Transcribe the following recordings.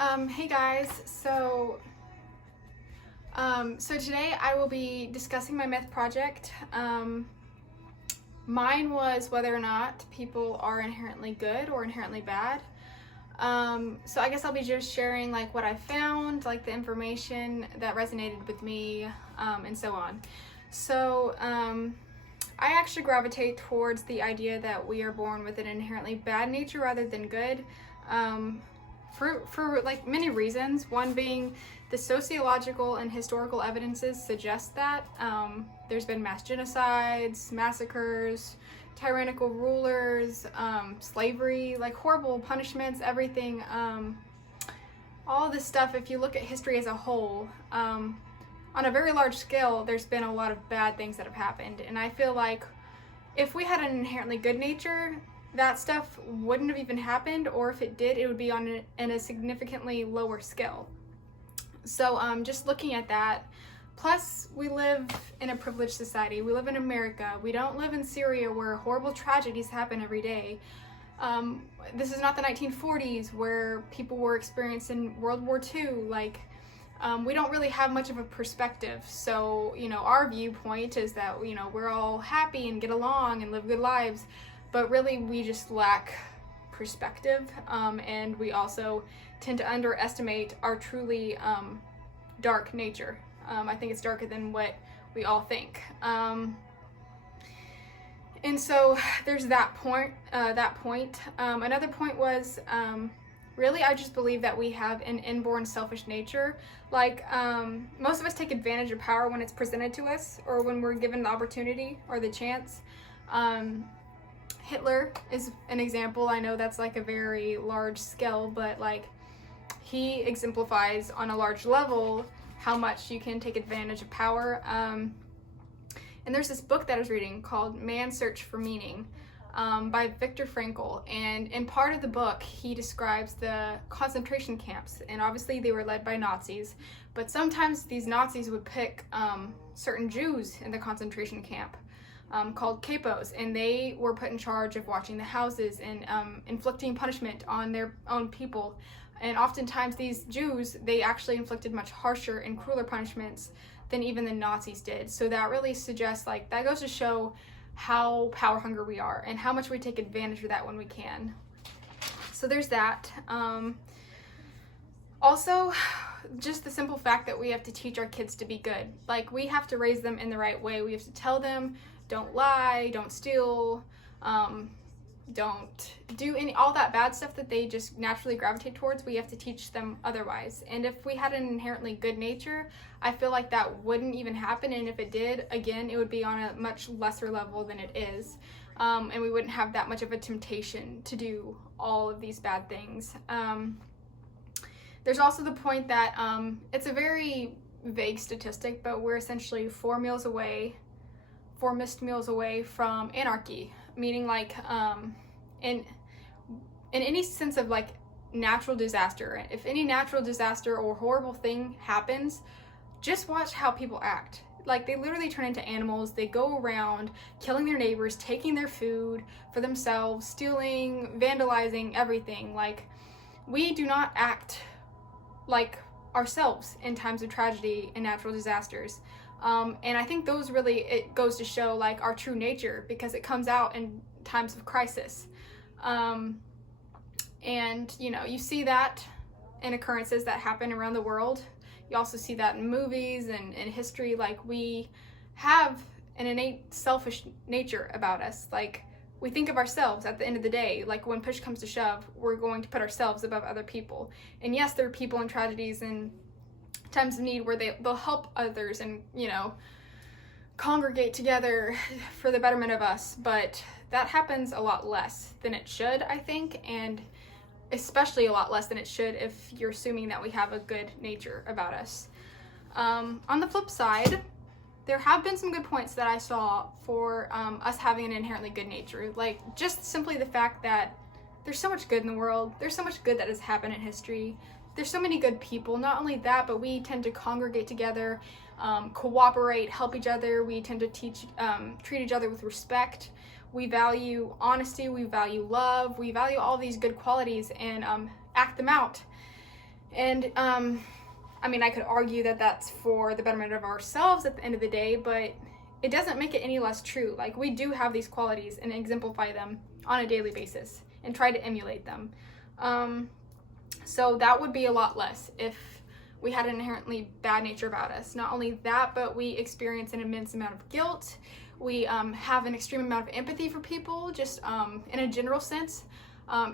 Hey guys, so today I will be discussing my myth project. Mine was whether or not people are inherently good or inherently bad. So I guess I'll be just sharing like what I found, like the information that resonated with me, and so on. I actually gravitate towards the idea that we are born with an inherently bad nature rather than good. For like many reasons, one being the sociological and historical evidences suggest that there's been mass genocides, massacres, tyrannical rulers, slavery, like horrible punishments, everything. All this stuff, if you look at history as a whole, on a very large scale, there's been a lot of bad things that have happened. And I feel like if we had an inherently good nature, that stuff wouldn't have even happened, or if it did, it would be in a significantly lower scale. So just looking at that, plus we live in a privileged society. We live in America. We don't live in Syria where horrible tragedies happen every day. This is not the 1940s where people were experiencing World War II. We don't really have much of a perspective. So, our viewpoint is that, we're all happy and get along and live good lives. But really, we just lack perspective, and we also tend to underestimate our truly dark nature. I think it's darker than what we all think. And so there's that point. Another point was, really, I just believe that we have an inborn selfish nature. Most of us take advantage of power when it's presented to us, or when we're given the opportunity or the chance. Hitler is an example. I know that's like a very large scale, but he exemplifies on a large level how much you can take advantage of power. And there's this book that I was reading called Man's Search for Meaning, by Viktor Frankl. And in part of the book, he describes the concentration camps, and obviously they were led by Nazis, but sometimes these Nazis would pick certain Jews in the concentration camp, called capos, and they were put in charge of watching the houses and inflicting punishment on their own people. And oftentimes these Jews, they actually inflicted much harsher and crueler punishments than even the Nazis did. So that really suggests, that goes to show how power hungry we are and how much we take advantage of that when we can. So there's that. Also, just the simple fact that we have to teach our kids to be good. We have to raise them in the right way. We have to tell them, don't lie, don't steal, don't do all that bad stuff that they just naturally gravitate towards. We have to teach them otherwise. And if we had an inherently good nature, I feel like that wouldn't even happen. And if it did, again, it would be on a much lesser level than it is. And we wouldn't have that much of a temptation to do all of these bad things. There's also the point that it's a very vague statistic, but we're essentially 4 missed meals away from anarchy, meaning in any sense of natural disaster. If any natural disaster or horrible thing happens, just watch how people act. They literally turn into animals. They go around killing their neighbors, taking their food for themselves, stealing, vandalizing, everything. We do not act like ourselves in times of tragedy and natural disasters. And I think those really, it goes to show our true nature, because it comes out in times of crisis. And you see that in occurrences that happen around the world. You also see that in movies and in history. We have an innate selfish nature about us. We think of ourselves at the end of the day. When push comes to shove, we're going to put ourselves above other people. And yes, there are people in tragedies and times of need where they'll help others and congregate together for the betterment of us, but that happens a lot less than it should, I think, and especially a lot less than it should if you're assuming that we have a good nature about us. On the flip side, there have been some good points that I saw for us having an inherently good nature, just simply the fact that there's so much good in the world. There's so much good that has happened in history. There's so many good people. Not only that, but we tend to congregate together, cooperate, help each other. We tend to treat each other with respect. We value honesty. We value love. We value all these good qualities and act them out. And I mean, I could argue that that's for the betterment of ourselves at the end of the day, but it doesn't make it any less true. Like, we do have these qualities and exemplify them on a daily basis and try to emulate them. So that would be a lot less if we had an inherently bad nature about us. Not only that, but we experience an immense amount of guilt. We have an extreme amount of empathy for people, just in a general sense.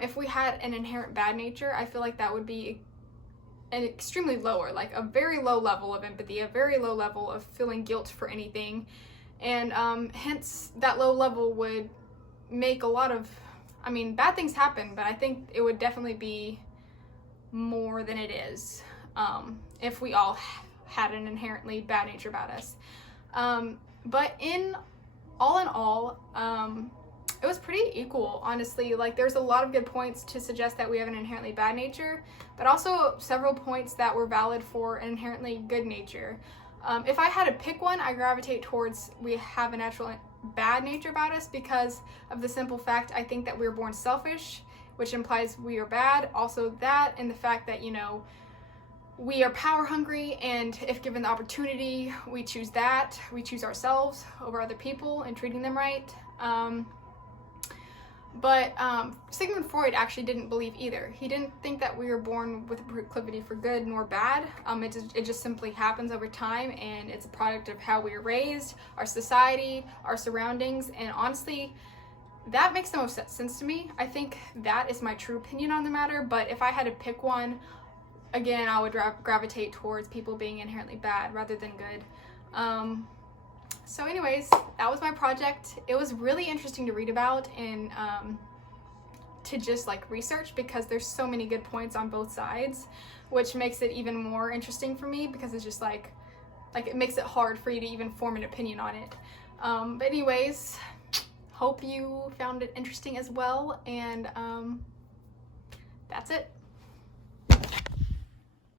If we had an inherent bad nature, I feel like that would be an extremely lower, like a very low level of empathy, a very low level of feeling guilt for anything. And hence that low level would make a lot of, I mean, bad things happen, but I think it would definitely be more than it is if we all had an inherently bad nature about us. But in all, it was pretty equal, honestly. Like, there's a lot of good points to suggest that we have an inherently bad nature, but also several points that were valid for an inherently good nature. If I had to pick one, I gravitate towards we have a natural bad nature about us because of the simple fact I think that we were born selfish, which implies we are bad. Also that, and the fact that, you know, we are power hungry, and if given the opportunity, we choose that. We choose ourselves over other people and treating them right. But Sigmund Freud actually didn't believe either. He didn't think that we were born with a proclivity for good nor bad. It just simply happens over time, and it's a product of how we were raised, our society, our surroundings, and honestly, that makes the most sense to me. I think that is my true opinion on the matter, but if I had to pick one, again, I would gravitate towards people being inherently bad rather than good. So anyways, that was my project. It was really interesting to read about and to just like research, because there's so many good points on both sides, which makes it even more interesting for me, because it's just like it makes it hard for you to even form an opinion on it. But anyways, hope you found it interesting as well, and that's it.